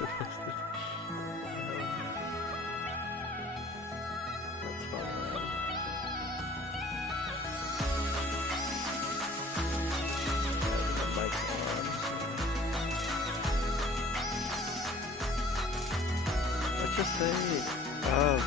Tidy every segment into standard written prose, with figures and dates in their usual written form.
supposed to do? That's funny, man. The mic's on. Let's just say, yeah.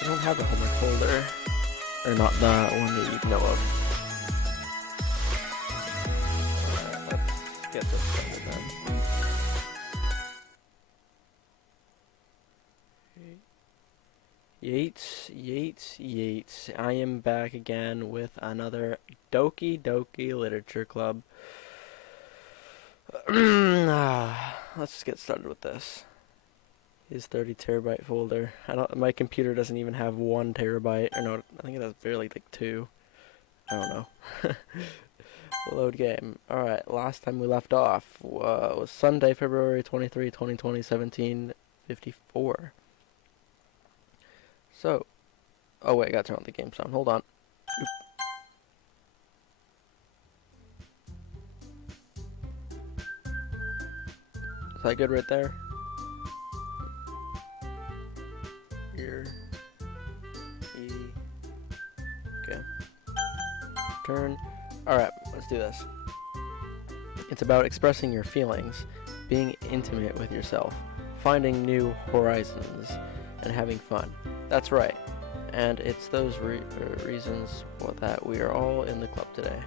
I don't have a homework folder, or not the one that you know of. Alright, let's get this started then. Yates, Yates, Yates. I am back again with another Doki Literature Club. Let's just get started with this. His 30 terabyte folder. My computer doesn't even have 1 terabyte. Or no, I think it has barely like 2. I don't know. Load game. Alright, last time we left off was Sunday, February 23, 2020, 17:54. So, oh wait, I got to turn on the game sound. Hold on. Oop. Is that good right there? Here. E. Okay. Turn. Alright, let's do this. It's about expressing your feelings, being intimate with yourself, finding new horizons, and having fun. That's right. And it's those reasons that we are all in the club today.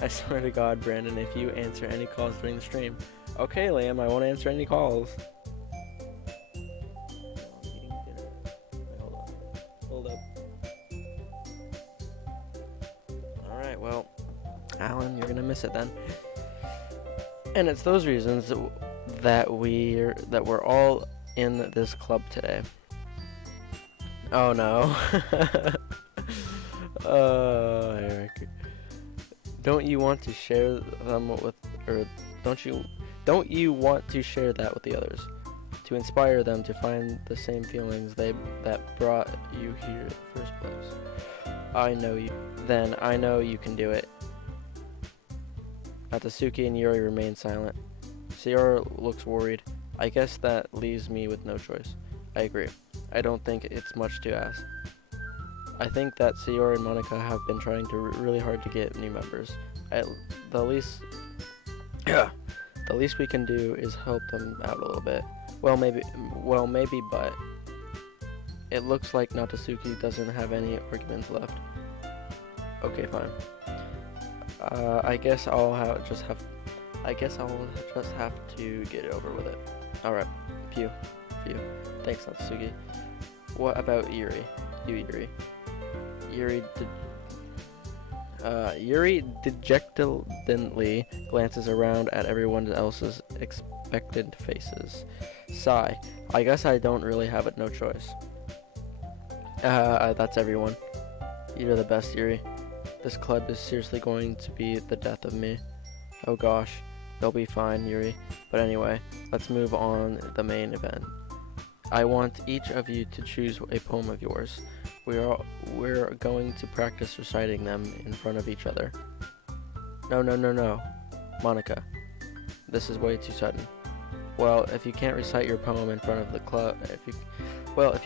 I swear to God, Brandon, if you answer any calls during the stream. Okay, Liam, I won't answer any calls. Hold up. Alright, well, Alan, you're gonna miss it then. And it's those reasons that we're all in this club today. Oh no. Eric. Don't you want to share them with, or don't you want to share that with the others, to inspire them to find the same feelings that brought you here in the first place? I know you. Then I know you can do it. Atsuki and Yuri remain silent. Sayori looks worried. I guess that leaves me with no choice. I agree. I don't think it's much to ask. I think that Sayori and Monica have been trying to really hard to get new members. At the least, Yeah. The least we can do is help them out a little bit. Maybe, but it looks like Natsuki doesn't have any arguments left. Okay, fine. I guess I'll just have to get it over with it. Alright. Phew. Thanks, Natsuki. What about Yuri? Yuri. Yuri dejectedly glances around at everyone else's expectant faces. Sigh. I guess I don't really have no choice. That's everyone. You're the best, Yuri. This club is seriously going to be the death of me. Oh gosh. They'll be fine, Yuri. But anyway, let's move on the main event. I want each of you to choose a poem of yours. We're going to practice reciting them in front of each other. No. Monica. This is way too sudden. Well, if you can't recite your poem in front of the club, if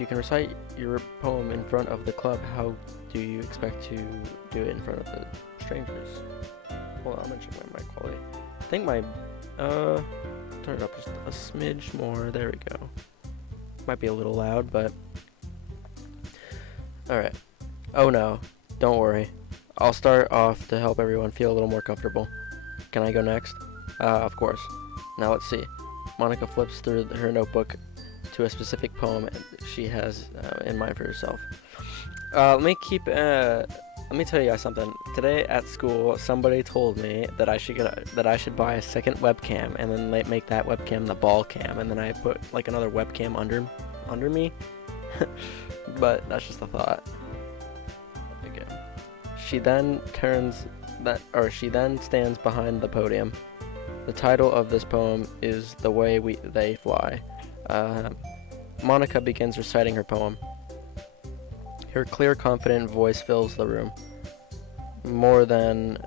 you can recite your poem in front of the club, how do you expect to do it in front of the strangers? Hold on, I'm gonna check my mic quality. I think my, turn it up just a smidge more. There we go. Might be a little loud, but alright. Oh no, don't worry. I'll start off to help everyone feel a little more comfortable. Can I go next? Of course. Now let's see. Monica flips through her notebook to a specific poem she has in mind for herself. Let me tell you guys something. Today at school, somebody told me that I should buy a second webcam and then make that webcam the ball cam, and then I put like another webcam under me. But that's just a thought. Okay. She then stands behind the podium. The title of this poem is "The Way They Fly." Monica begins reciting her poem. Her clear, confident voice fills the room. More that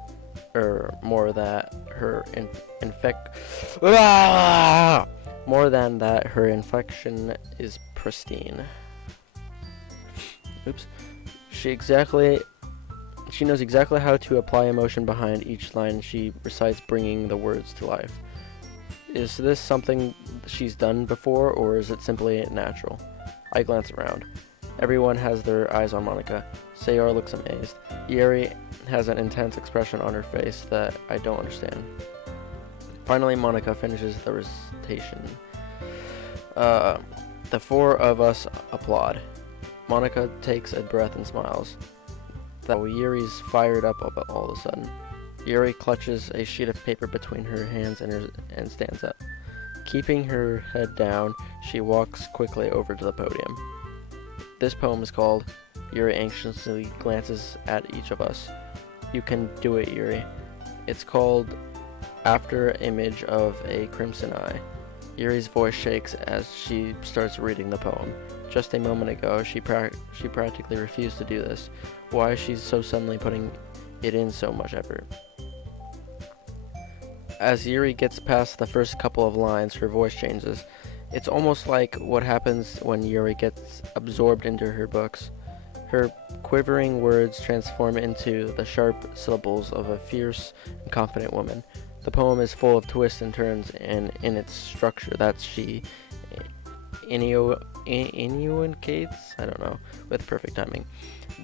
her inflection is pristine. Oops. She knows exactly how to apply emotion behind each line she recites, bringing the words to life. Is this something she's done before, or is it simply natural? I glance around. Everyone has their eyes on Monica. Sayor looks amazed. Yuri has an intense expression on her face that I don't understand. Finally, Monica finishes the recitation. The four of us applaud. Monica takes a breath and smiles. Yuri's fired up all of a sudden. Yuri clutches a sheet of paper between her hands and stands up. Keeping her head down, she walks quickly over to the podium. This poem is called. Yuri anxiously glances at each of us. You can do it, Yuri. It's called After Image of a Crimson Eye. Yuri's voice shakes as she starts reading the poem. Just a moment ago, she practically refused to do this. Why is she so suddenly putting it in so much effort? As Yuri gets past the first couple of lines, her voice changes. It's almost like what happens when Yuri gets absorbed into her books. Her quivering words transform into the sharp syllables of a fierce and confident woman. The poem is full of twists and turns, and in its structure that she innuencates, with perfect timing.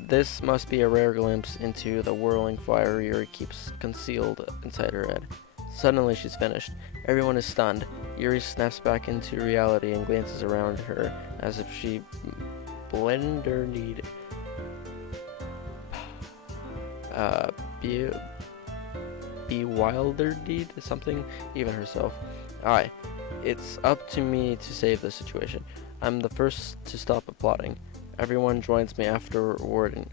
This must be a rare glimpse into the whirling fire Yuri keeps concealed inside her head. Suddenly she's finished. Everyone is stunned. Yuri snaps back into reality and glances around her as if she bewildered something, even herself. Aye, it's up to me to save the situation. I'm the first to stop applauding. Everyone joins me afterward. And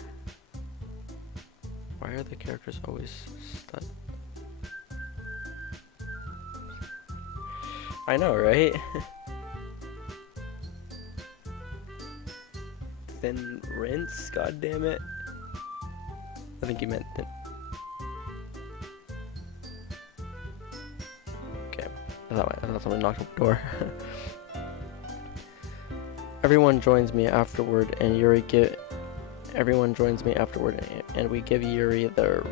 why are the characters always stuck? I know, right? Then rinse, god damn it. I think you meant then. Okay, I thought someone knocked on the door. Everyone joins me afterward, and we give Yuri the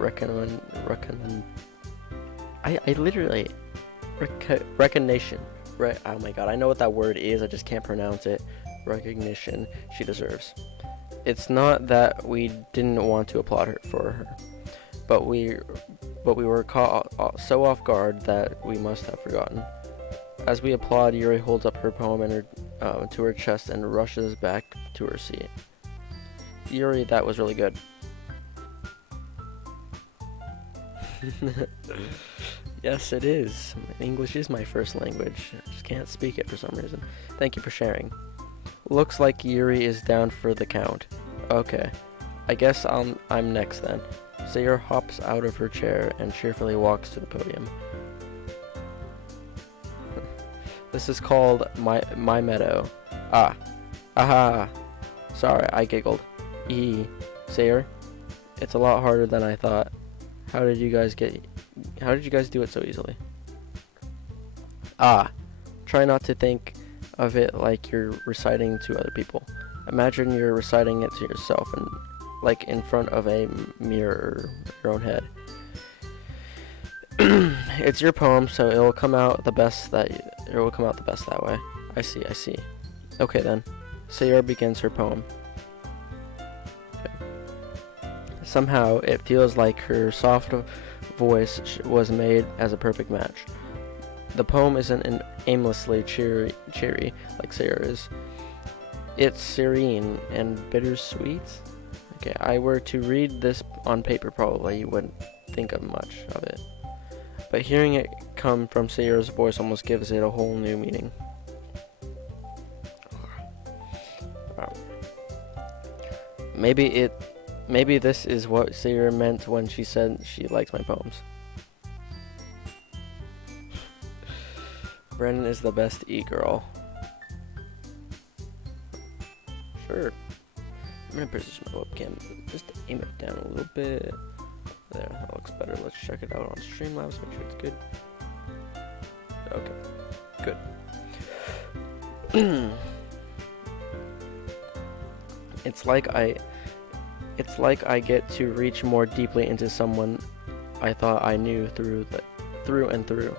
Recognition. Right? Oh my god, I know what that word is, I just can't pronounce it. Recognition she deserves. It's not that we didn't want to applaud her for her, but we were caught so off guard that we must have forgotten. As we applaud, Yuri holds up her poem to her chest and rushes back to her seat. Yuri, that was really good. Yes, it is. English is my first language. I just can't speak it for some reason. Thank you for sharing. Looks like Yuri is down for the count. Okay. I guess I'm next then. Sayre hops out of her chair and cheerfully walks to the podium. This is called my meadow. Ah. Aha. Sorry, I giggled. Sayre, it's a lot harder than I thought. How did you guys do it so easily? Try not to think of it like you're reciting to other people. Imagine you're reciting it to yourself and like in front of a mirror, your own head. It's your poem, so it will come out the best that way. I see. Okay then. Sayre begins her poem. Somehow, it feels like her soft voice was made as a perfect match. The poem isn't aimlessly cheery like Sayre is. It's serene and bittersweet. Okay, I were to read this on paper, probably you wouldn't think of much of it. But hearing it come from Sayre's voice almost gives it a whole new meaning. Wow. Maybe this is what Sayre meant when she said she likes my poems. Brennan is the best e-girl. Sure. I'm gonna position my webcam just to aim it down a little bit. There, that looks better. Let's check it out on Streamlabs, make sure it's good. Okay, good. It's like I get to reach more deeply into someone I thought I knew through and through.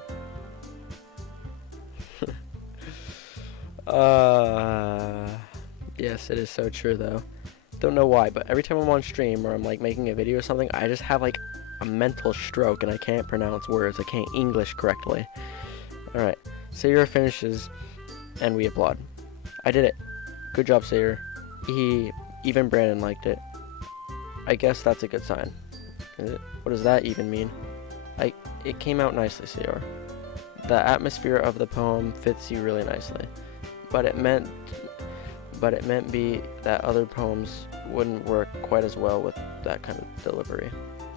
Yes, it is so true though. Don't know why, but every time I'm on stream or I'm like making a video or something, I just have like a mental stroke and I can't pronounce words. I can't English correctly. Alright, Sayre finishes and we applaud. I did it. Good job, Sayre. Even Brandon liked it. I guess that's a good sign. What does that even mean? It came out nicely, Sayre. The atmosphere of the poem fits you really nicely. But it meant that other poems wouldn't work quite as well with that kind of delivery.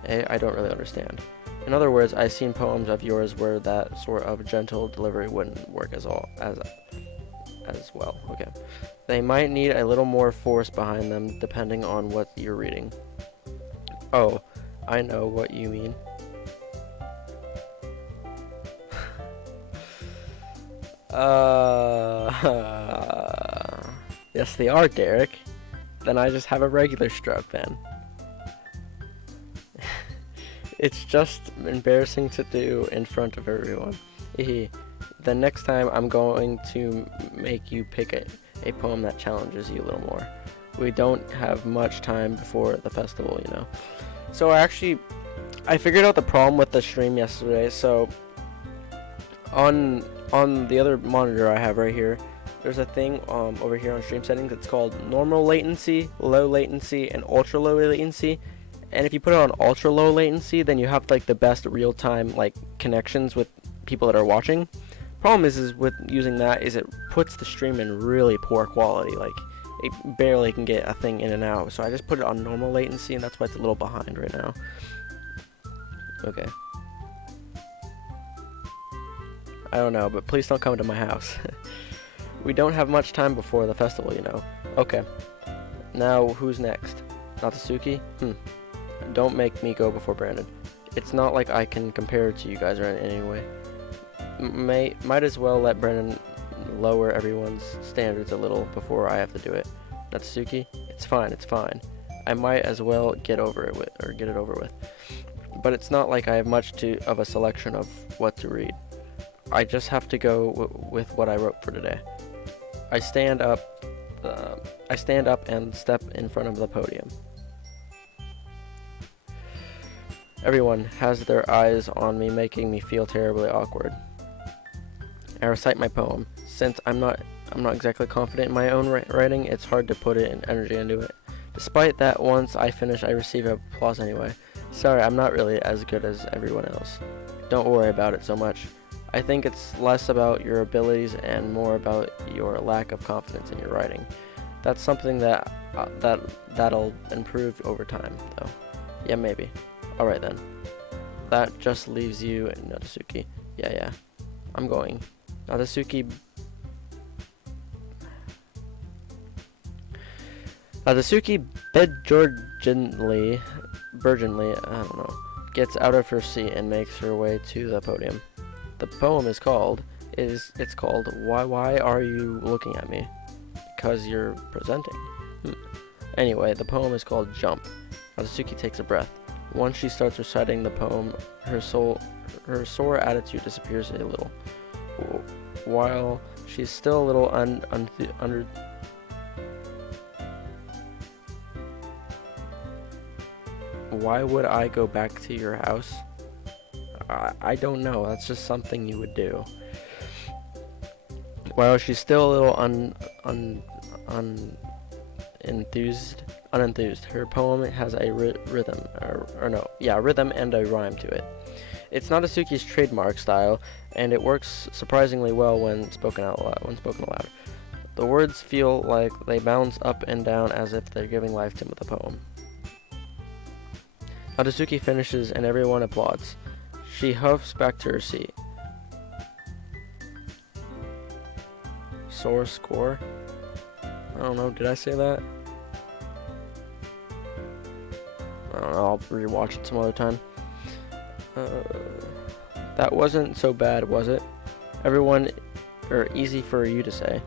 I don't really understand. In other words, I've seen poems of yours where that sort of gentle delivery wouldn't work as well. Okay. They might need a little more force behind them depending on what you're reading. Oh, I know what you mean. Yes, they are, Derek. Then I just have a regular stroke then. It's just embarrassing to do in front of everyone. The next time I'm going to make you pick a poem that challenges you a little more. We don't have much time before the festival, you know. So I figured out the problem with the stream yesterday. So on the other monitor I have right here, there's a thing over here on stream settings. It's called normal latency, low latency, and ultra low latency. And if you put it on ultra low latency, then you have like the best real time like connections with people that are watching. Problem is with using that is it puts the stream in really poor quality. Like it barely can get a thing in and out. So I just put it on normal latency, and that's why it's a little behind right now. Okay. I don't know, but please don't come to my house. We don't have much time before the festival, you know. Okay. Now, who's next? Natsuki? Don't make me go before Brandon. It's not like I can compare it to you guys or in any way. Might as well let Brandon lower everyone's standards a little before I have to do it. Natsuki? It's fine. I might as well get it over with. But it's not like I have much of a selection of what to read. I just have to go with what I wrote for today. I stand up. I stand up and step in front of the podium. Everyone has their eyes on me, making me feel terribly awkward. I recite my poem. Since I'm not exactly confident in my own writing, it's hard to put energy into it. Despite that, once I finish, I receive applause anyway. Sorry, I'm not really as good as everyone else. Don't worry about it so much. I think it's less about your abilities and more about your lack of confidence in your writing. That's something that'll improve over time, though. Yeah, maybe. Alright then. That just leaves you and Natsuki. Yeah. I'm going. Natsuki begrudgingly, I don't know, gets out of her seat and makes her way to the podium. The poem is called Why Are You Looking at Me? Because you're presenting. Anyway, the poem is called Jump. Natsuki takes a breath. Once she starts reciting the poem, her sore attitude disappears a little. While she's still a little under. Why would I go back to your house? I don't know. That's just something you would do. While she's still a little unenthused, her poem has a rhythm and a rhyme to it. It's Natsuki's trademark style, and it works surprisingly well when spoken aloud. The words feel like they bounce up and down as if they're giving life to the poem. Natsuki finishes and everyone applauds. She huffs back to her seat. Sore score? I don't know, did I say that? I don't know, I'll rewatch it some other time. That wasn't so bad, was it? Easy for you to say.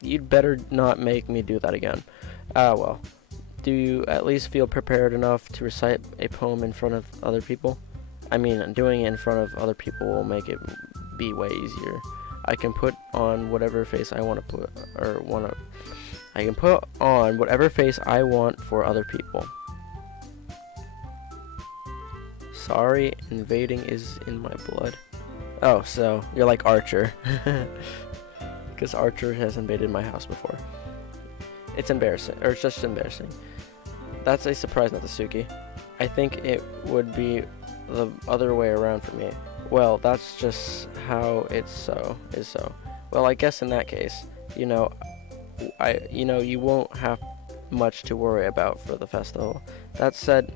You'd better not make me do that again. Well. Do you at least feel prepared enough to recite a poem in front of other people? I mean, doing it in front of other people will make it be way easier. I can put on whatever face I want to I can put on whatever face I want for other people. Sorry, invading is in my blood. Oh, so you're like Archer. Because Archer has invaded my house before. It's embarrassing, or it's just embarrassing. That's a surprise, Natsuki. I think it would be the other way around for me. Well, that's just how is so. Well, I guess in that case, you won't have much to worry about for the festival. That said,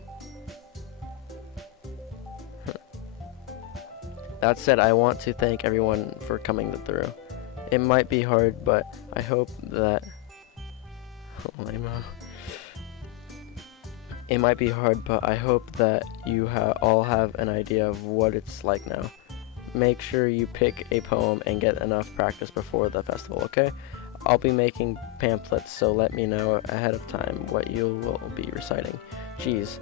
I want to thank everyone for coming through. It might be hard, but I hope that you all have an idea of what it's like now. Make sure you pick a poem and get enough practice before the festival, okay? I'll be making pamphlets, so let me know ahead of time what you will be reciting. Geez,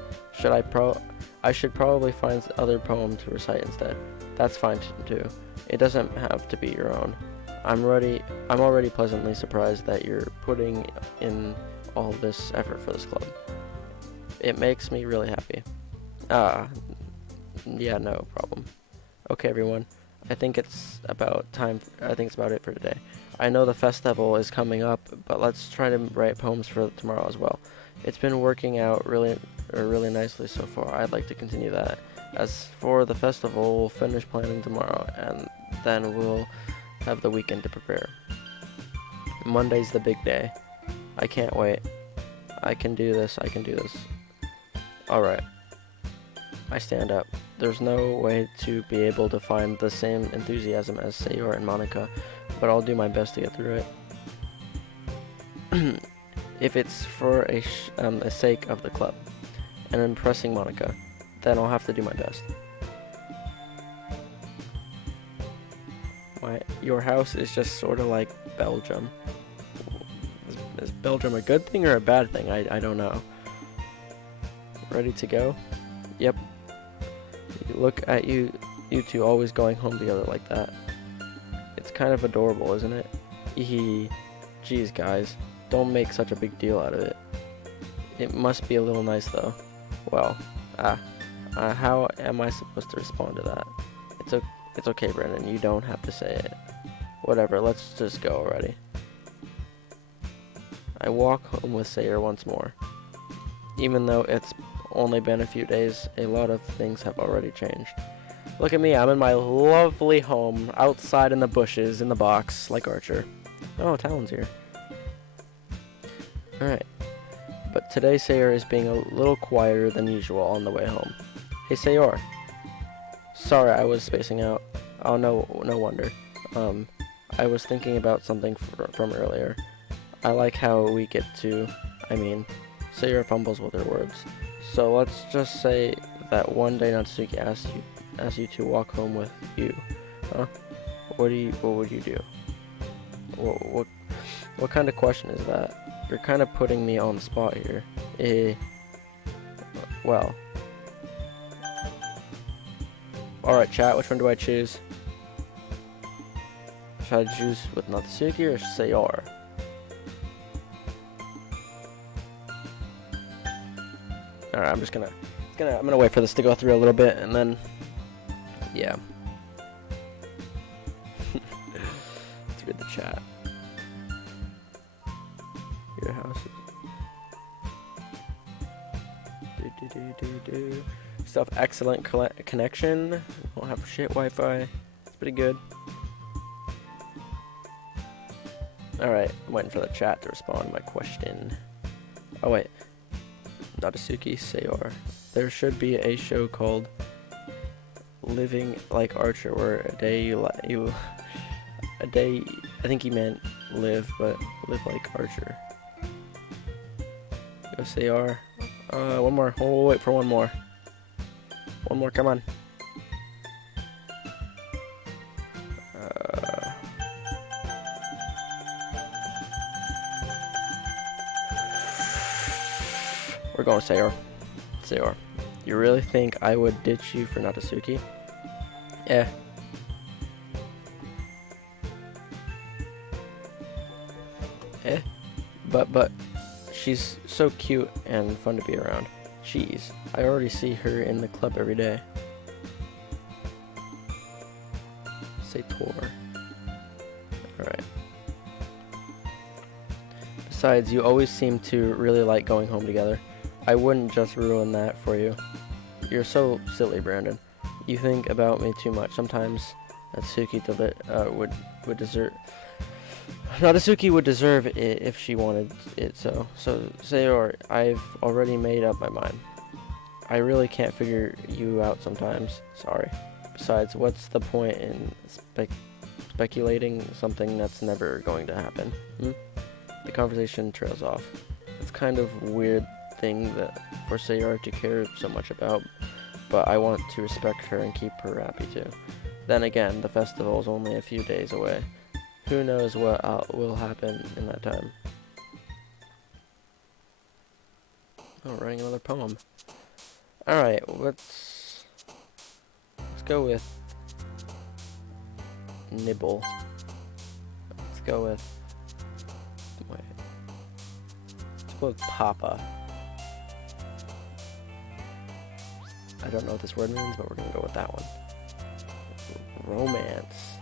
I should probably find other poem to recite instead. That's fine too. It doesn't have to be your own. I'm already pleasantly surprised that you're putting in all this effort for this club. It makes me really happy. Yeah, no problem. Okay, everyone. I think it's about it for today. I know the festival is coming up, but let's try to write poems for tomorrow as well. It's been working out really nicely so far. I'd like to continue that. As for the festival, we'll finish planning tomorrow, and then we'll have the weekend to prepare. Monday's the big day. I can't wait. I can do this. Alright. I stand up. There's no way to be able to find the same enthusiasm as Sayori and Monica, but I'll do my best to get through it. If it's for a sake of the club and impressing Monica, then I'll have to do my best. Your house is just sort of like Belgium. Is Belgium a good thing or a bad thing? I don't know. Ready to go? Yep. Look at you You two always going home together like that. It's kind of adorable, isn't it? Eehee. Geez, guys, don't make such a big deal out of it. It must be a little nice, though. Well, how am I supposed to respond to that? It's okay, Brendan. You don't have to say it. Whatever, let's just go already. I walk home with Sayer once more. Even though it's only been a few days, a lot of things have already changed. Look at me, I'm in my lovely home, outside in the bushes, in the box, like Archer. Oh, Talon's here. Alright. But today Sayer is being a little quieter than usual on the way home. Hey, Sayer. Sorry, I was spacing out. Oh, no wonder. I was thinking about something from earlier. I like how we get to, Sayer fumbles with her words. So let's just say that one day Natsuki asks you to walk home with you. Huh? What would you do? What kind of question is that? You're kind of putting me on the spot here. Well. Alright, chat, which one do I choose? Should I choose with Natsuki or Sayer? Alright, I'm gonna wait for this to go through a little bit and then, yeah. Let's read the chat. Your house is still have excellent connection. Don't have shit Wi-Fi. It's pretty good. Alright, I'm waiting for the chat to respond to my question. Oh wait. Natsuki Sayer. There should be a show called Living Like Archer, where a day I think he meant live, but live like Archer. Go Sayer. One more. Oh, wait for one more. One more, come on. We're going Sayer. Sayer. You really think I would ditch you for Natsuki? Yeah. But she's so cute and fun to be around. Jeez, I already see her in the club every day. Sator. Alright. Besides, you always seem to really like going home together. I wouldn't just ruin that for you. You're so silly, Brandon. You think about me too much. Sometimes Natsuki would deserve. Natsuki would deserve it if she wanted it. So Sayer, I've already made up my mind. I really can't figure you out sometimes. Sorry. Besides, what's the point in speculating something that's never going to happen? The conversation trails off. It's kind of weird thing that for Sayer to care so much about, but I want to respect her and keep her happy too. Then again, the festival is only a few days away. Who knows what will happen in that time? Oh, writing another poem. Alright, let's go with Nibble. Let's go with Papa. I don't know what this word means, but we're gonna go with that one. Romance.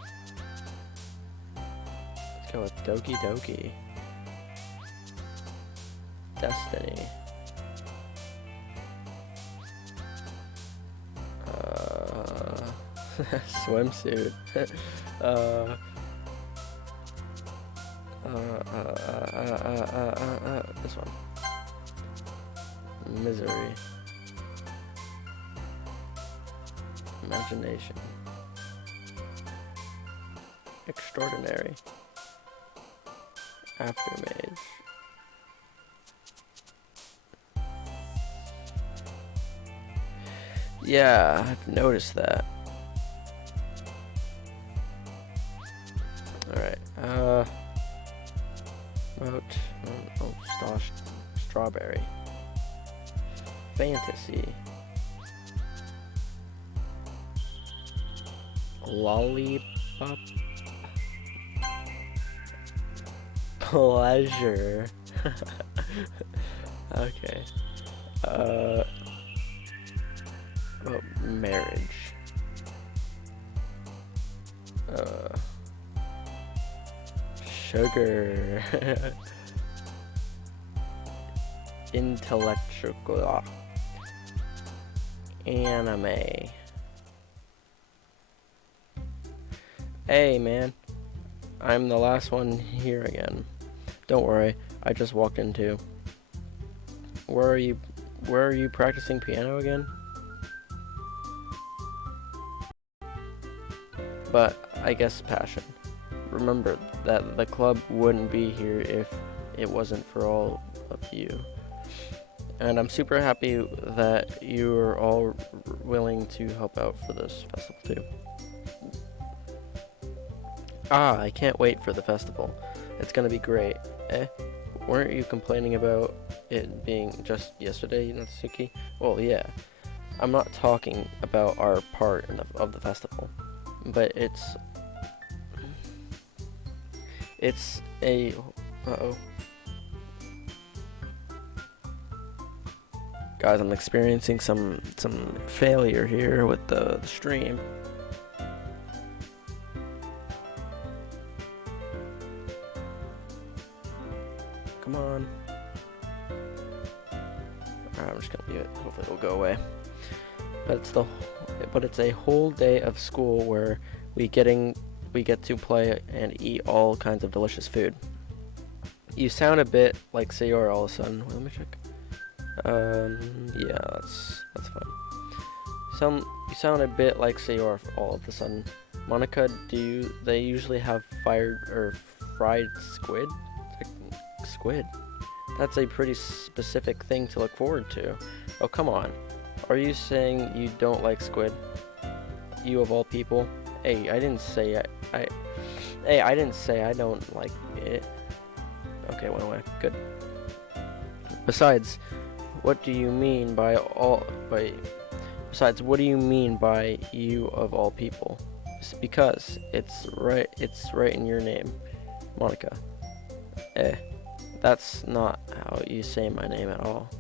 Let's go with Doki. Destiny. Swimsuit. This one. Misery. Imagination. Extraordinary. Aftermage. Yeah, I've noticed that. Alright, strawberry. Fantasy. Lollipop. Pleasure. Okay. Oh, marriage. Sugar. Intellectual. Anime. Hey, man. I'm the last one here again. Don't worry, I just walked in too. Where are you practicing piano again? But I guess passion. Remember that the club wouldn't be here if it wasn't for all of you. And I'm super happy that you are all willing to help out for this festival too. Ah, I can't wait for the festival. It's gonna be great. Eh? Weren't you complaining about it being just yesterday, Natsuki? Well, yeah. I'm not talking about our part of the festival, but it's a uh-oh. Guys, I'm experiencing some failure here with the stream. Come on. Alright, I'm just gonna leave it. Hopefully it'll go away. But it's a whole day of school where we get to play and eat all kinds of delicious food. You sound a bit like Sayori all of a sudden. Wait, let me check. Yeah, that's fine. You sound a bit like Sayori all of a sudden. Monica, they usually have fried squid? Squid? That's a pretty specific thing to look forward to. Oh, come on. Are you saying you don't like squid? You of all people? Hey, I didn't say I didn't say I don't like it. Okay, went away. Good. Besides, what do you mean by you of all people? It's because it's right in your name, Monica. That's not how you say my name at all.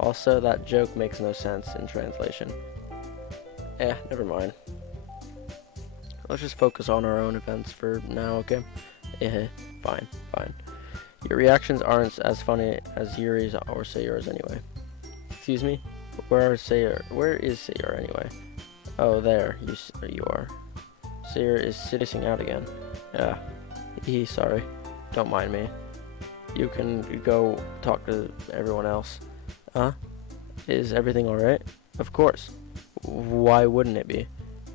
Also, that joke makes no sense in translation. Never mind. Let's just focus on our own events for now, okay? Fine. Your reactions aren't as funny as Yuri's or Sayori's anyway. Excuse me? Where is Sayori anyway? Oh, there you are. Sayori is sitting out again. Sorry. Don't mind me. You can go talk to everyone else. Is everything alright? Of course. Why wouldn't it be?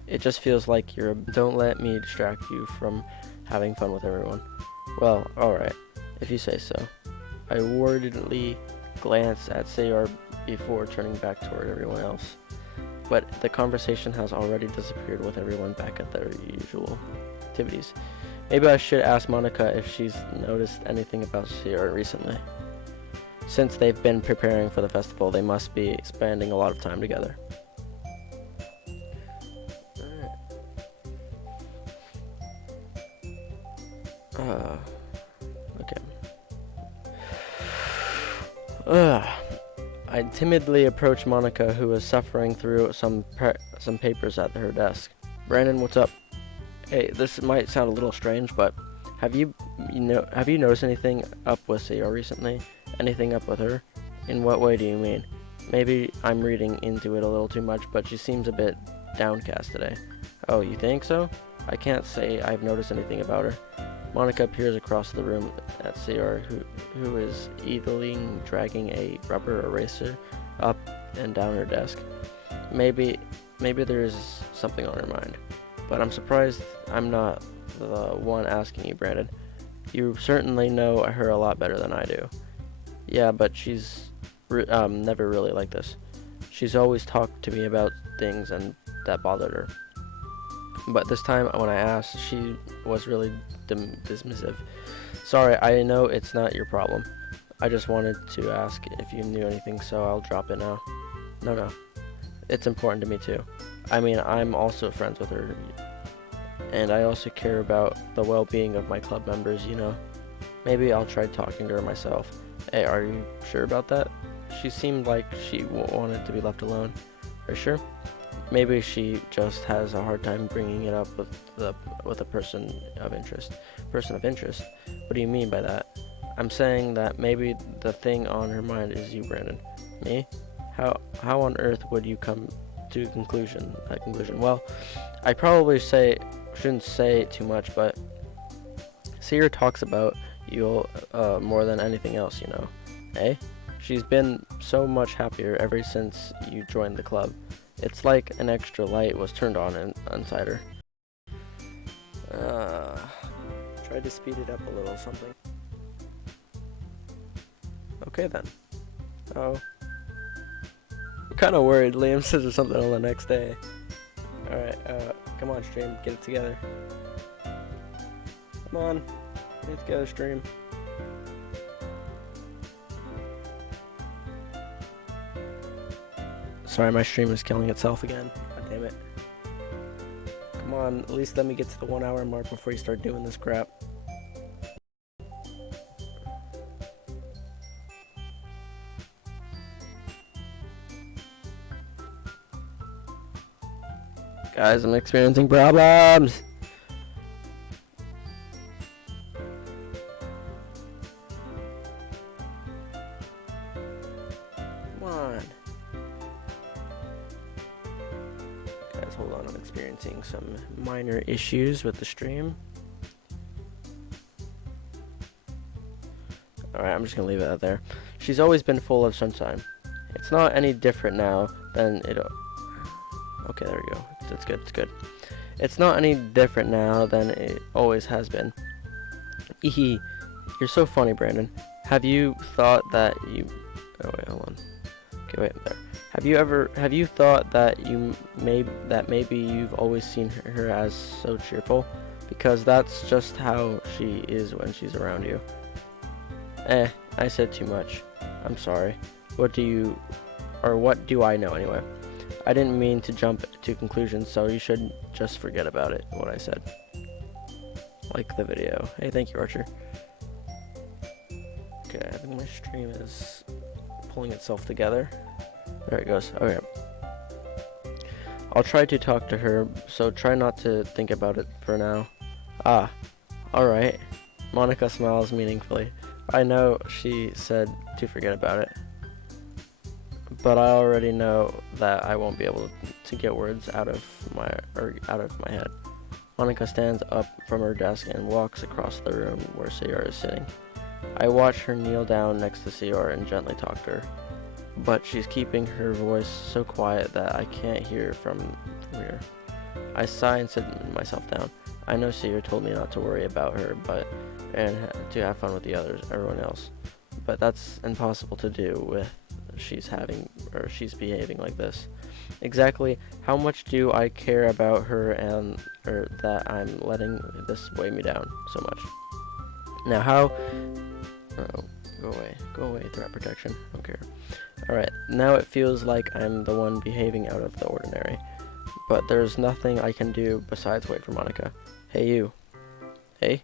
It just feels like don't let me distract you from having fun with everyone. Well, alright, if you say so. I worriedly glanced at Sayori before turning back toward everyone else. But the conversation has already disappeared with everyone back at their usual activities. Maybe I should ask Monica if she's noticed anything about Sayori recently. Since they've been preparing for the festival, they must be spending a lot of time together. Okay. I timidly approached Monica, who was suffering through some papers at her desk. Brandon, what's up? Hey, this might sound a little strange, but have you noticed anything up with Sayori recently? Anything up with her? In what way do you mean? Maybe I'm reading into it a little too much, but she seems a bit downcast today. Oh, you think so? I can't say I've noticed anything about her. Monica peers across the room at Sayori, who is easily dragging a rubber eraser up and down her desk. Maybe there is something on her mind. But I'm surprised I'm not the one asking you, Brandon. You certainly know her a lot better than I do. Yeah, but she's never really like this. She's always talked to me about things and that bothered her. But this time when I asked, she was really dismissive. Sorry, I know it's not your problem. I just wanted to ask if you knew anything, so I'll drop it now. No. It's important to me too. I mean, I'm also friends with her. And I also care about the well-being of my club members, you know. Maybe I'll try talking to her myself. Hey, are you sure about that? She seemed like she wanted to be left alone. Are you sure? Maybe she just has a hard time bringing it up with a person of interest. Person of interest? What do you mean by that? I'm saying that maybe the thing on her mind is you, Brandon. Me? How on earth would you come to that conclusion? Well, I probably shouldn't say too much, but Seer talks about you more than anything else, you know. Eh? She's been so much happier ever since you joined the club. It's like an extra light was turned on inside her. Tried to speed it up a little something. Okay then. Oh. I'm kind of worried. Liam says there's something on the next day. Alright, come on, stream. Get it together. Come on. Get it together, stream. Sorry, my stream is killing itself again. God damn it. Come on, at least let me get to the 1 hour mark before you start doing this crap. Guys, I'm experiencing problems! Come on. Guys, hold on, I'm experiencing some minor issues with the stream. Alright, I'm just gonna leave it out there. She's always been full of sunshine. It's not any different now than it... Okay, there we go. It's good, it's good. It's not any different now than it always has been. Eehee. You're so funny, Brandon. Have you thought that you... Oh, wait, hold on. Okay, wait, there. Have you thought that maybe you've always seen her as so cheerful? Because that's just how she is when she's around you. I said too much. I'm sorry. What do I know anyway? I didn't mean to jump to conclusions, so you should just forget about it, what I said. Like the video. Hey, thank you, Archer. Okay, I think my stream is pulling itself together. There it goes. Okay. I'll try to talk to her, so try not to think about it for now. Ah, alright. Monica smiles meaningfully. I know she said to forget about it, but I already know that I won't be able to get words out of my head. Monica stands up from her desk and walks across the room where Sayar is sitting. I watch her kneel down next to Sayar and gently talk to her, but she's keeping her voice so quiet that I can't hear from here. I sigh and sit myself down. I know Sayar told me not to worry about her, and to have fun with everyone else, but that's impossible to do with she's behaving like this. Exactly how much do I care about her that I'm letting this weigh me down so much? Now how... Oh, go away, threat protection, don't care. Alright, now it feels like I'm the one behaving out of the ordinary, but there's nothing I can do besides wait for Monica. Hey you. Hey?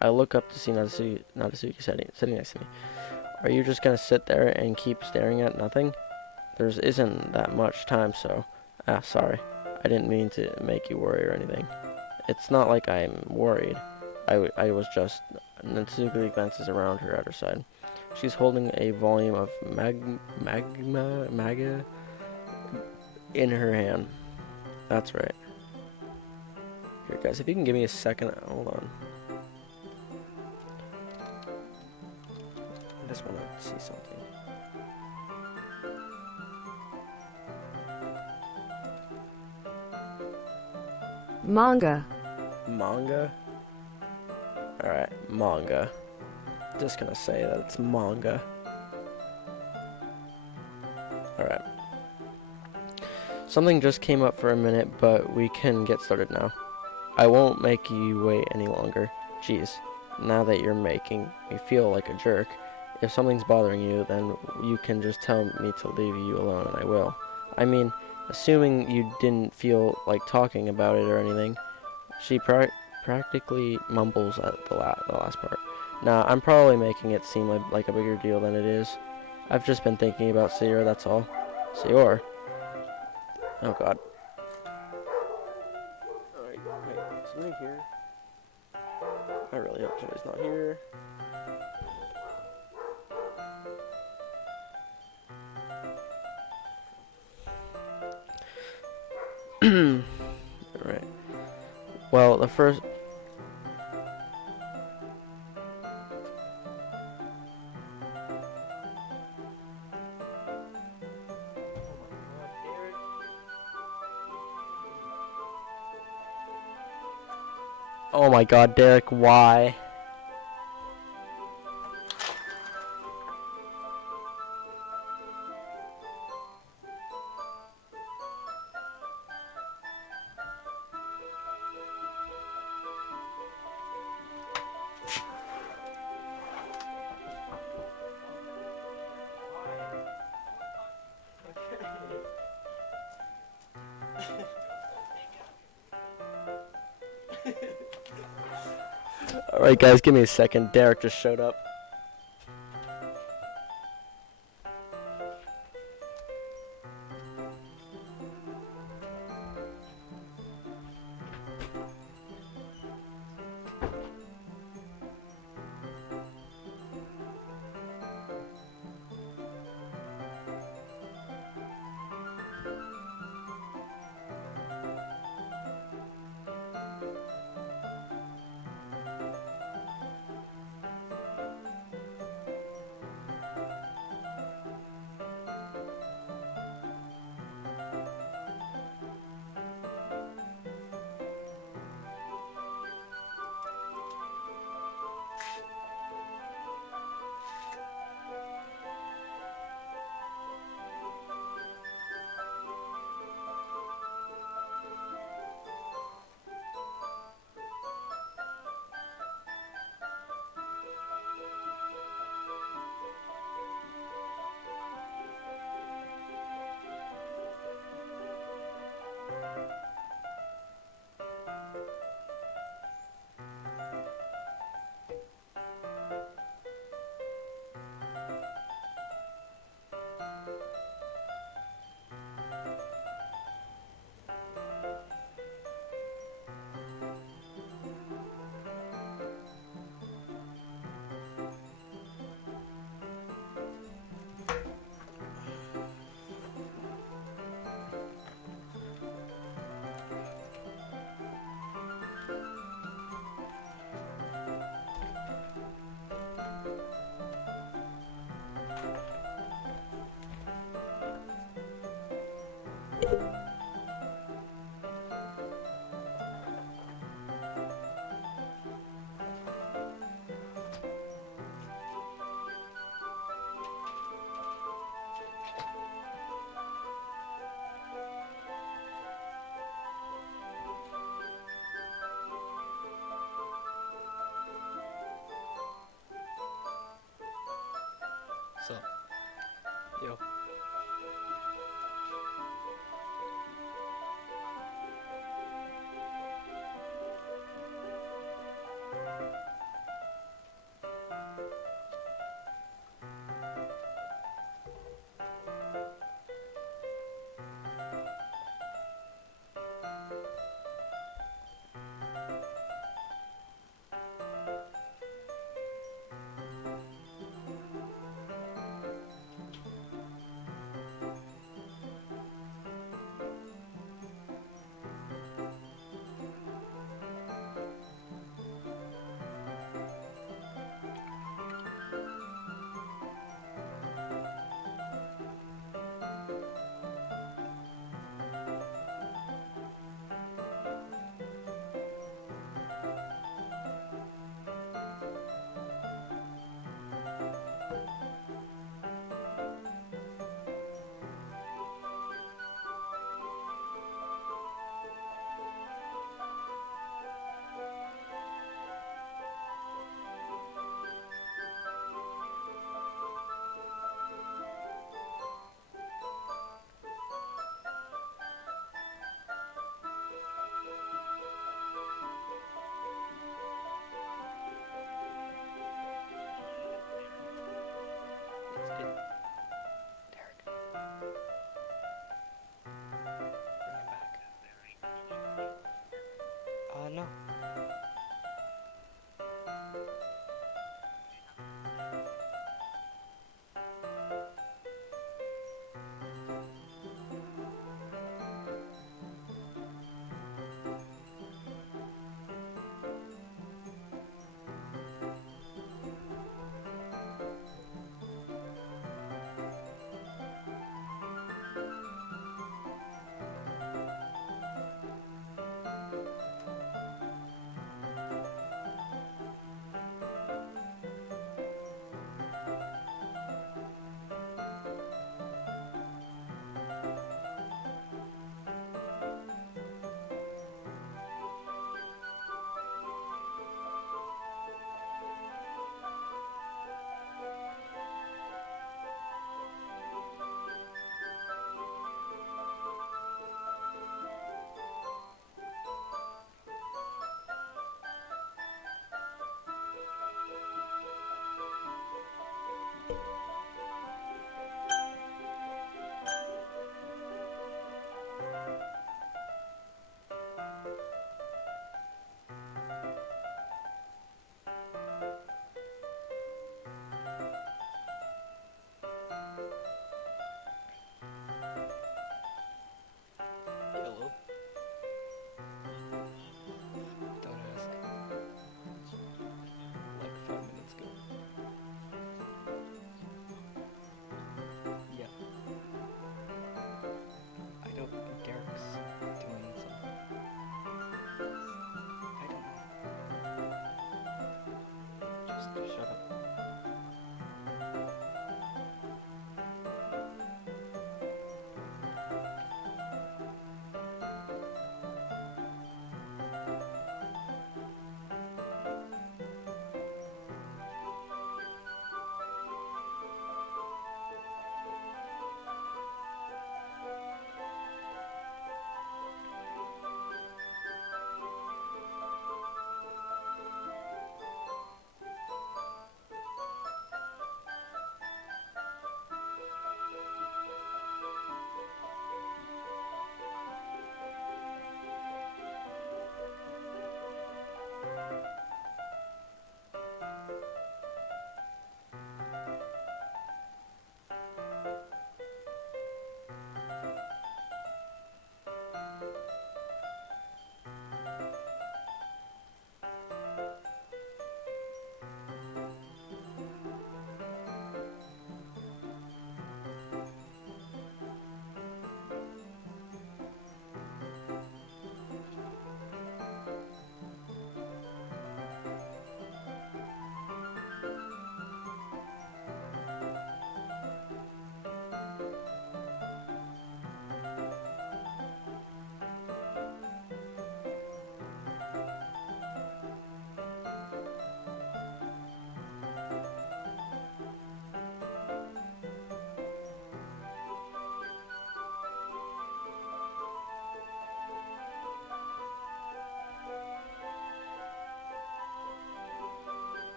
I look up to see Natsuki sitting next to me. Are you just gonna sit there and keep staring at nothing? There isn't that much time, so... sorry. I didn't mean to make you worry or anything. It's not like I'm worried. I was just... Natsuki glances around her at her side. She's holding a volume of maga in her hand. That's right. Here, guys, if you can give me a second... Hold on. I just want to see something. Manga. Manga? Alright, manga. Just gonna say that it's manga. Alright. Something just came up for a minute, but we can get started now. I won't make you wait any longer. Jeez, now that you're making me feel like a jerk, if something's bothering you, then you can just tell me to leave you alone and I will. I mean, assuming you didn't feel like talking about it or anything. She practically mumbles at the last part. Nah, I'm probably making it seem like a bigger deal than it is. I've just been thinking about Seor, that's all. Seor? Oh god. Alright, wait, is somebody here? I really hope somebody's not here. Alright. Well, the first... Oh my god, Derek, why? Alright guys, give me a second. Derek just showed up.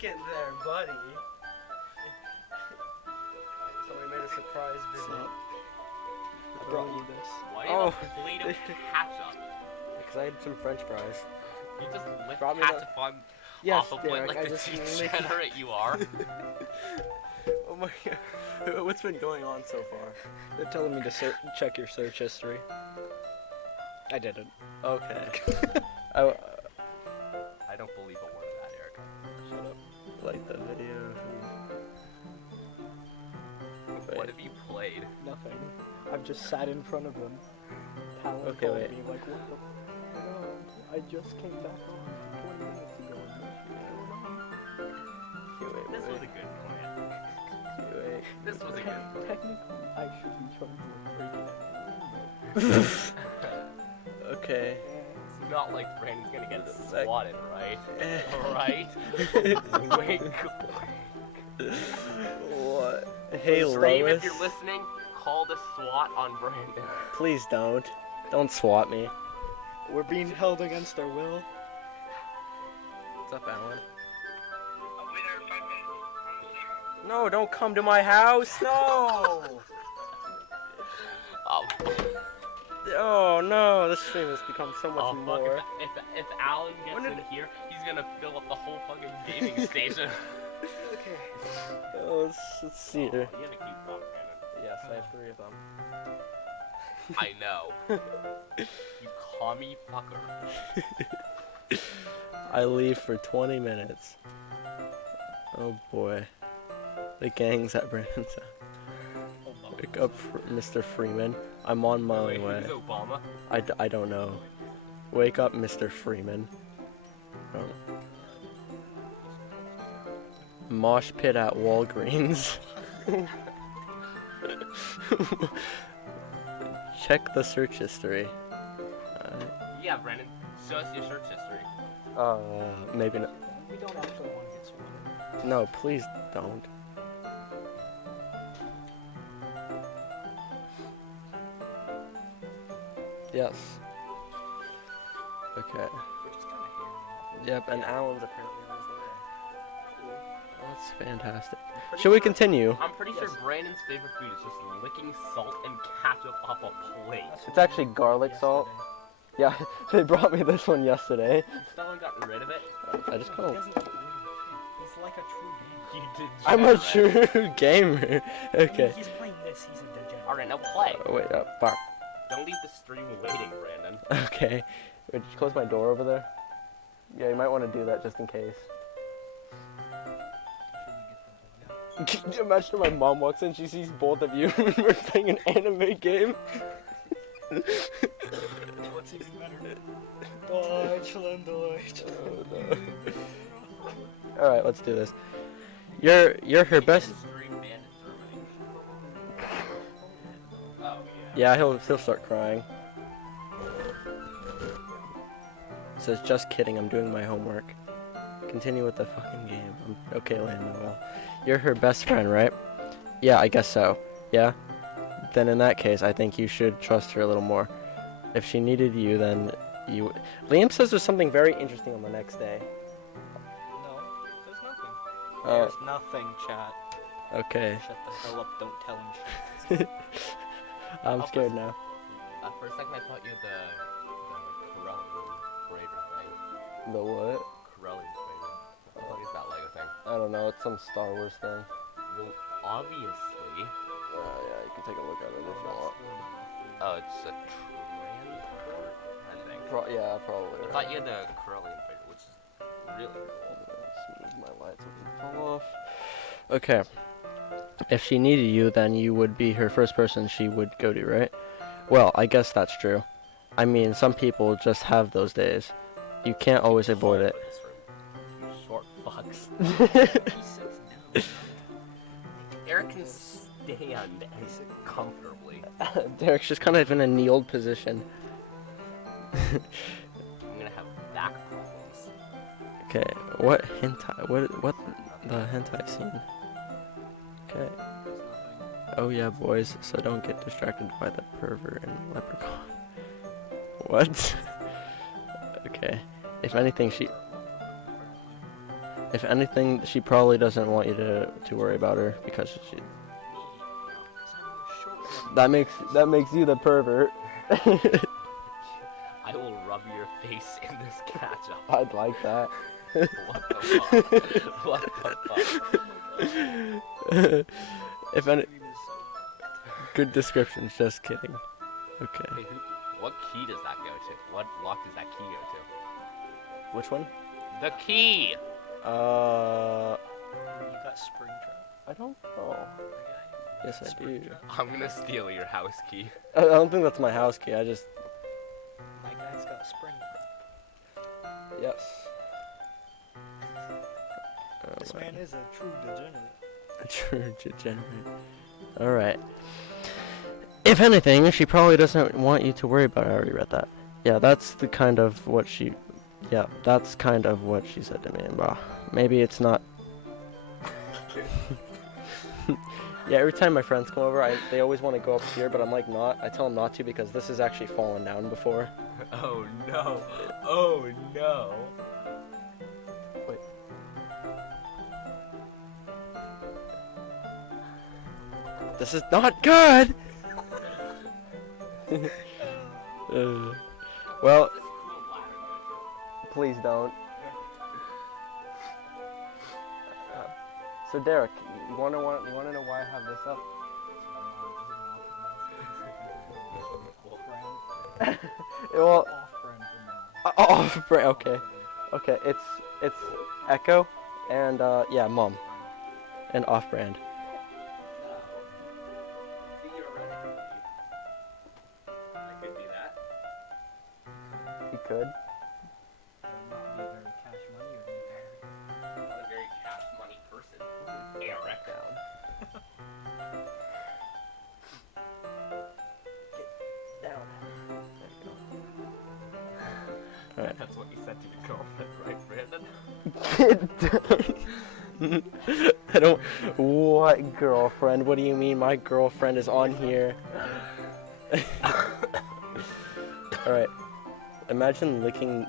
second there, buddy. Somebody made a surprise visit. I brought you this. Why do you have a plate of ketchup? Because I had some French fries. You just lick Brought me the- ketchup on Yes, off a plate Derek, like I the just licked- degenerate you are. Oh my god. What's been going on so far? They're telling me to check your search history. I didn't. Okay. I don't believe a word of that, Eric. Shut up. Like the video. What have you played? Nothing. I've just sat in front of them. Talon Okay, called wait. me like, what the f? I just came back on 20 minutes ago. This was a good plan. Wait. This was a good plan. Technically, I should be trying to break it. Okay. It's not like Brandon's gonna get Sec- swatted, right? Right? Wink. What? Hey, Steve, Lois. if you're listening, call the SWAT on Brandon. Please don't. Don't swat me. We're being held against our will. What's up, Alan? No, don't come to my house. No. Oh no, this stream has become so much Oh, fuck, more. if Alan gets When in did- here, he's gonna fill up the whole fucking gaming station. Okay. Oh, let's see Oh, here. you have a cute dog, Brandon. Yes, I have 3 of them. I know. You commie fucker. I leave for 20 minutes. Oh boy. The gang's at Brandon's house. Wake up, Mr. Freeman. I'm on my Wait, way. who's Obama? I don't know. Wake up, Mr. Freeman. Oh. Mosh pit at Walgreens. Check the search history. Yeah, Brandon. Show us your search history. Maybe not. We don't actually want to get swatted. No, please don't. Yes. Okay. We're just kind of Yep, and Alan's apparently on his way. Oh, that's fantastic. Pretty Should we sure- continue? I'm pretty sure Yes. Brandon's favorite food is just licking salt and ketchup off a plate. It's actually garlic salt. Yeah, they brought me this one yesterday. Still haven't gotten rid of it. I just kind of. He's like a true gamer. You did. I'm a true gamer. Okay. He's playing this, he's a degenerate. Alright, now play. Oh, wait, fuck. Don't leave the stream waiting, Brandon. Okay. Wait, did you close my door over there? Yeah, you might want to do that just in case. Can you imagine if my mom walks in, she sees both of you and we're playing an anime game? What's even better? Deutschland, Deutschland. Oh, no. Alright, let's do this. You're her best. Stream banned in Germany. Oh, Yeah, he'll start crying. Says, just kidding, I'm doing my homework. Continue with the fucking game. Okay, Noel. You're her best friend, right? Yeah, I guess so. Yeah? Then in that case, I think you should trust her a little more. If she needed you, then you... Liam says there's something very interesting on the next day. No, there's nothing. Oh, There's nothing, chat. okay. Shut the hell up, don't tell him shit. I'm scared now. For a second, I thought you had the Corellian freighter thing. The what? Corellian freighter. What the fuck is that Lego thing? I don't know, it's some Star Wars thing. Well, obviously. Yeah, you can take a look at it if you want. Oh, it's a transport, I think. Yeah, probably. I thought you had the Corellian freighter, which is really cool. Let's move my lights so they fall off. Okay. If she needed you, then you would be her first person she would go to, right? Well, I guess that's true. I mean, some people just have those days. You can't always avoid it. You short fucks. He sits down. Eric can stand and comfortably. Derek's just kind of in a kneeled position. I'm gonna have back problems. Okay, what hentai? What the hentai scene? Okay. Oh yeah, boys. So don't get distracted by the pervert and leprechaun. What? Okay. If anything, If anything, she probably doesn't want you to worry about her because she. That makes you the pervert. I will rub your face in this ketchup. I'd like that. What the fuck? What the fuck? If any. Good descriptions. Just kidding. Okay. Hey, what key does that go to? What lock does that key go Which one? to? The key! You got Springtrap? I don't know. Yes, I do. I'm gonna steal your house key. I don't think that's my house key. I just. My guy's got Springtrap. Yes. This man is a true degenerate. A true degenerate. Alright. If anything, she probably doesn't want you to worry about it. I already read that. Yeah, that's the kind of what she. Yeah, that's kind of what she said to me. Bah, maybe it's not. Yeah, every time my friends come over, they always want to go up here, but I'm like not. I tell them not to because this has actually fallen down before. Oh no. Oh no. Wait. This is not good! Well, please don't. So Derek, you wanna know why I have this up? Well, off-brand. Okay. It's Echo, and yeah, Mom, and off-brand. I could be that. You could. Not be very cash money or anything. I'm not a very cash money person. Eric. Down. Alright. That's what you said to your girlfriend, right, Brandon? I don't. What girlfriend? What do you mean? My girlfriend is on here. Alright. Imagine liking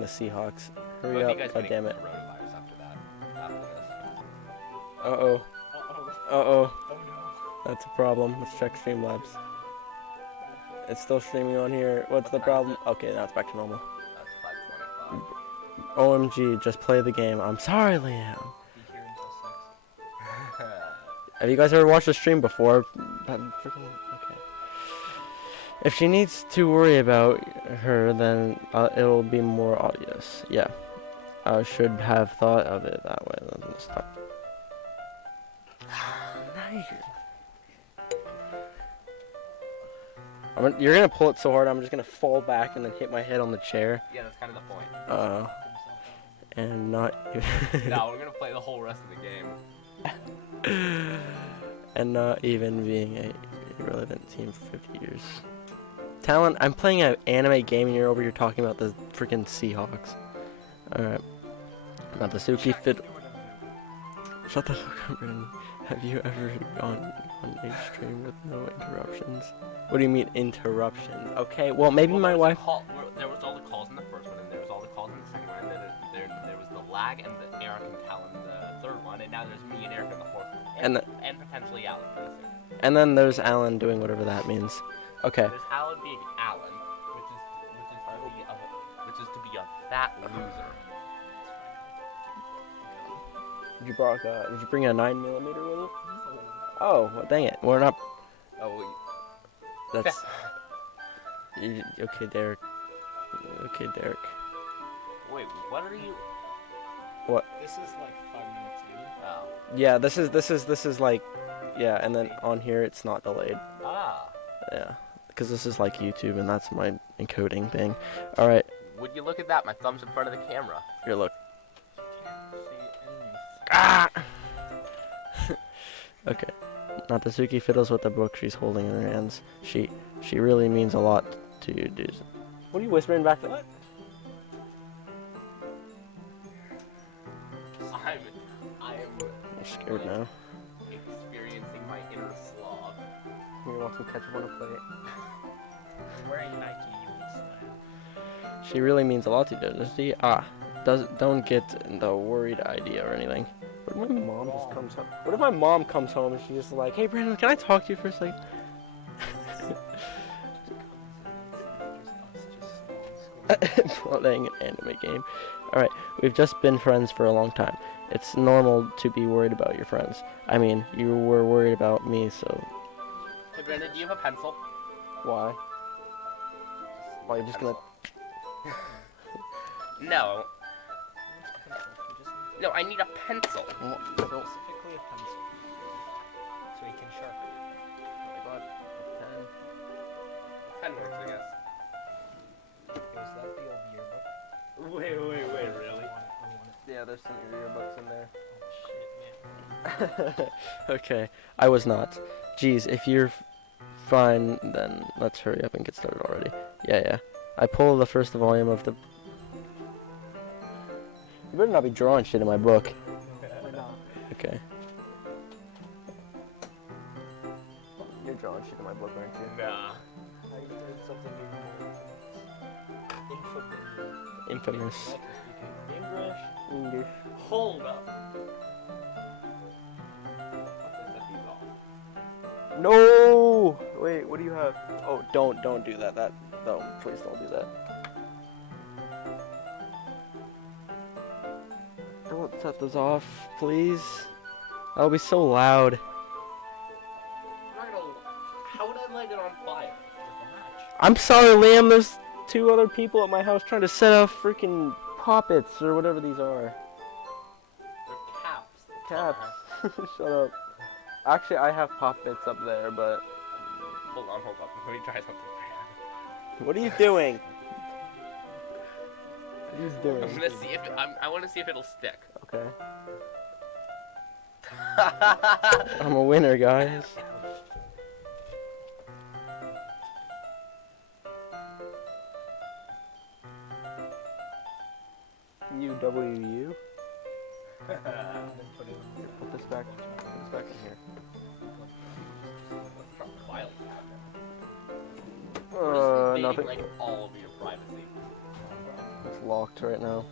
the Seahawks. Hurry up, god damn it. Coronavirus after that. After this. Uh-oh. Uh-oh. Uh-oh. Oh no. That's a problem. Let's check Streamlabs. It's still streaming on here. What's the problem? Okay, now it's back to normal. That's 525. OMG, just play the game. I'm sorry, Liam. Be here until 6. Have you guys ever watched a stream before? Okay. If she needs to worry about her, then it'll be more obvious. Yeah. I should have thought of it that way. Stop. You're gonna pull it so hard, I'm just gonna fall back and then hit my head on the chair. Yeah, that's kind of the point. And not. No, we're gonna play the whole rest of the game. And not even being a relevant team for 50 years. Talon, I'm playing an anime game and you're over here talking about the freaking Seahawks. Alright. Not the Suki Fit. Shut the fuck up, Brandon. Have you ever gone on a stream with no interruptions? What do you mean interruptions? Okay, well maybe my wife. There was all the calls in the first one, and there was all the calls in the second one, and then there was the lag and the Eric and Talon in the third one, and now there's me and Eric in the fourth one, and potentially Alan. And then there's Alan doing whatever that means. Okay. There's Alan being Alan, which is to be a fat loser. Did you bring a 9mm with you? Oh, well, dang it. We're not. Oh, That's. Okay, Derek. Okay, Derek. wait, what are you? What? This is like 5 minutes in. Oh. Yeah, this is like, yeah, and then on here it's not delayed. Ah. Yeah, because this is like YouTube, and that's my encoding thing. All right, Would you look at that? My thumb's in front of the camera. here, look. Can't see anything. Ah. Okay. Natsuki fiddles with the book she's holding in her hands. She really means a lot to you, dudes. What are you whispering back to? What? I'm scared now. Experiencing my inner slog. You want some ketchup on a plate? Wearing Nike, you would slam. She really means a lot to you, doesn't she? Ah. don't get the worried idea or anything. What if my mom just comes home? What if my mom comes home and she's just like, "Hey, Brandon, can I talk to you for a second?" Playing an anime game. Alright, we've just been friends for a long time. It's normal to be worried about your friends. I mean, you were worried about me, so Hey Brandon, do you have a pencil? why? Why, you're just gonna... No. No, I need a pencil. Specifically a pencil. So he can sharpen it. I got a Pen works, I guess. Was that the old yearbook? Wait, really? I want it. Yeah, there's some earbooks in there. Oh shit, man. Okay, I was not. Geez, if you're fine, then let's hurry up and get started already. Yeah. I pull the first volume of the... You better not be drawing shit in my book. We're not. Okay. You're drawing shit in my book, aren't you? Nah. I heard something even more Infamous. English. English. Hold up. No! Wait, what do you have? Oh, don't do that. No, please don't do that. Don't set those off, please. That'll be so loud. I'm not gonna. How would I light it on fire? With a match. I'm sorry, Liam. There's 2 other people at my house trying to set off freaking poppets or whatever these are. They're caps. Caps. Shut up. Actually, I have poppets up there, but Hold on. Let me try something. what are you doing? What are you I'm doing? gonna see if I want to see if it'll stick. Okay. I'm a winner, guys. UWU? Put this back in here. Violent. We're just invading, Nothing. like all of your privacy. It's locked right now.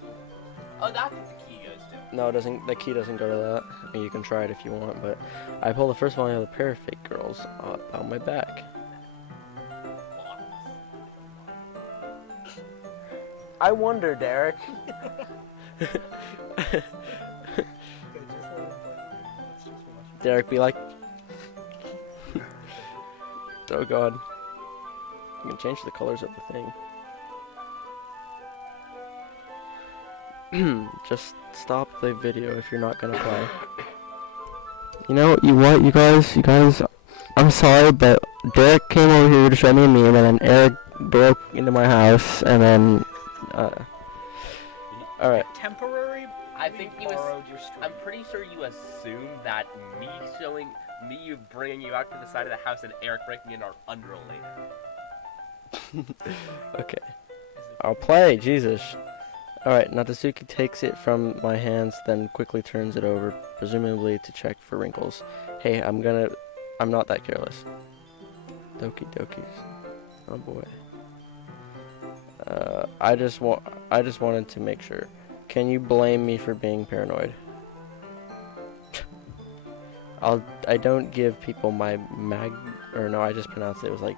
Oh, that's what the key goes to. No, it doesn't. The key doesn't go to that. I mean, you can try it if you want, but I pull the first one of the pair of fake girls up on my back. I wonder, Derek. Derek, be like. Oh God. You can change the colors of the thing. Just stop the video if you're not gonna play. You know, you guys, I'm sorry, but Derek came over here to show me a meme, and then Eric broke into my house, and then, alright. Temporary. I think he was. borrowed your stream. I'm pretty sure you assumed that you bringing you out to the side of the house and Eric breaking in are unrelated. Okay. I'll play, Jesus. Alright, Natsuki takes it from my hands, then quickly turns it over, presumably to check for wrinkles. Hey, I'm not that careless. Doki Dokis. Oh boy. I just wanted to make sure. Can you blame me for being paranoid? I don't give people my I just pronounced it was like